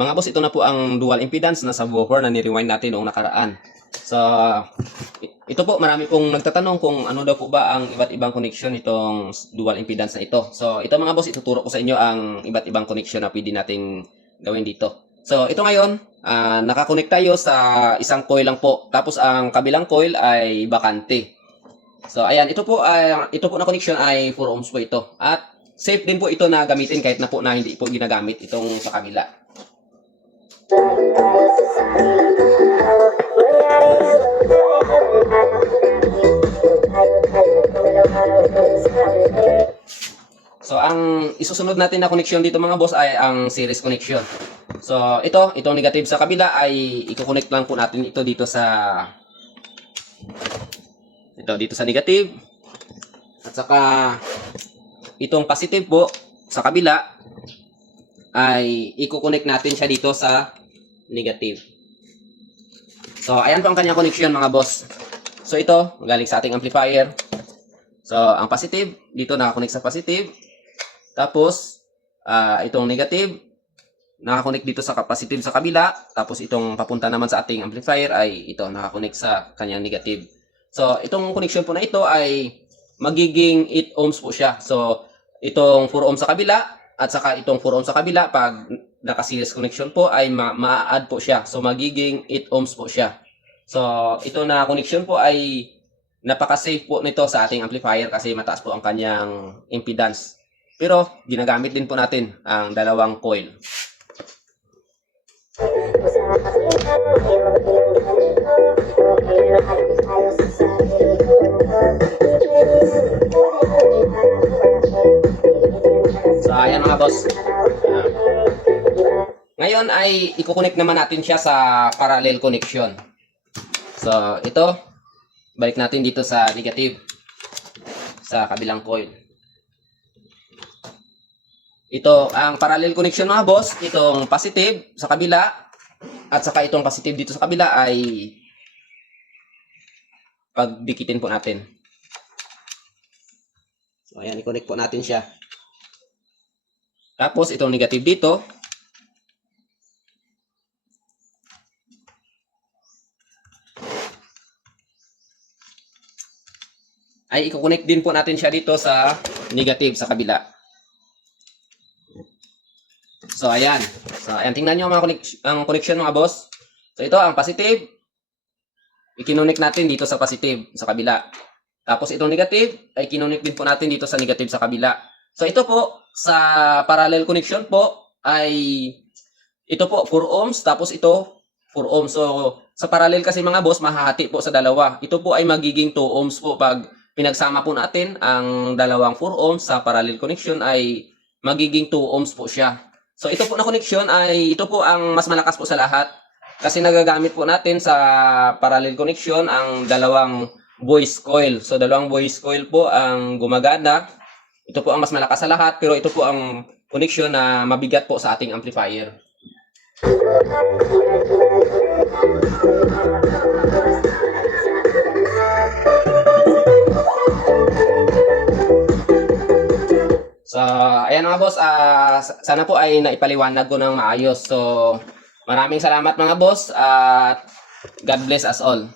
Mga boss, ito na po ang dual impedance na subwoofer na ni-rewind natin noong nakaraan. So, ito po, marami pong nagtatanong kung ano daw po ba ang iba't ibang connection itong dual impedance na ito. So, ito mga boss, ituturo ko sa inyo ang iba't ibang connection na pwede nating gawin dito. So, ito ngayon, nakakonect tayo sa isang coil lang po. Tapos, ang kabilang coil ay bakante. So, ayan, ito po na connection ay 4 ohms po ito. At safe din po ito na gamitin kahit na po na hindi po ginagamit itong sa kabila. So, ang isusunod natin na connection dito mga boss ay ang series connection. So, itong negative sa kabila ay i-connect lang po natin ito dito sa negative. At saka itong positive po sa kabila ay i-connect natin siya dito sa negative. So, ayan po ang kanyang connection mga boss. So, ito galing sa ating amplifier. So, ang positive dito nakakonect sa positive. Tapos, itong negative, nakakonect dito sa positive sa kabila. Tapos, itong papunta naman sa ating amplifier ay ito, nakakonect sa kanyang negative. So, itong connection po na ito ay magiging 8 ohms po siya. So, itong 4 ohms sa kabila at saka itong 4 ohms sa kabila, pag naka-series connection po ay ma-add po siya. So, magiging 8 ohms po siya. So, ito na connection po ay napaka-safe po nito sa ating amplifier kasi mataas po ang kanyang impedance. Pero, ginagamit din po natin ang dalawang coil. So, ayan mga boss. Ngayon ay i-connect naman natin siya sa parallel connection. So, ito, balik natin dito sa negative sa kabilang coil. Ito ang parallel connection mga boss, itong positive sa kabila at saka itong positive dito sa kabila ay pagdikitin po natin. So ayan, i-connect po natin siya. Tapos itong negative dito ay i-connect din po natin siya dito sa negative sa kabila. So, ayan. So, ayan. Tingnan nyo ang connection mga boss. So, ito ang positive. I-connect natin dito sa positive sa kabila. Tapos, itong negative ay kinonect din po natin dito sa negative sa kabila. So, ito po sa parallel connection po ay ito po 4 ohms. Tapos, ito 4 ohms. So, sa parallel kasi mga boss, mahahati po sa dalawa. Ito po ay magiging 2 ohms po. Pag pinagsama po natin ang dalawang 4 ohms sa parallel connection ay magiging 2 ohms po siya. So, ito po na connection ay ito po ang mas malakas po sa lahat. Kasi nagagamit po natin sa parallel connection ang dalawang voice coil. So, dalawang voice coil po ang gumagana. Ito po ang mas malakas sa lahat. Pero ito po ang connection na mabigat po sa ating amplifier. So, ayan mga boss, sana po ay naipaliwanag ko ng maayos. So, maraming salamat mga boss at God bless us all.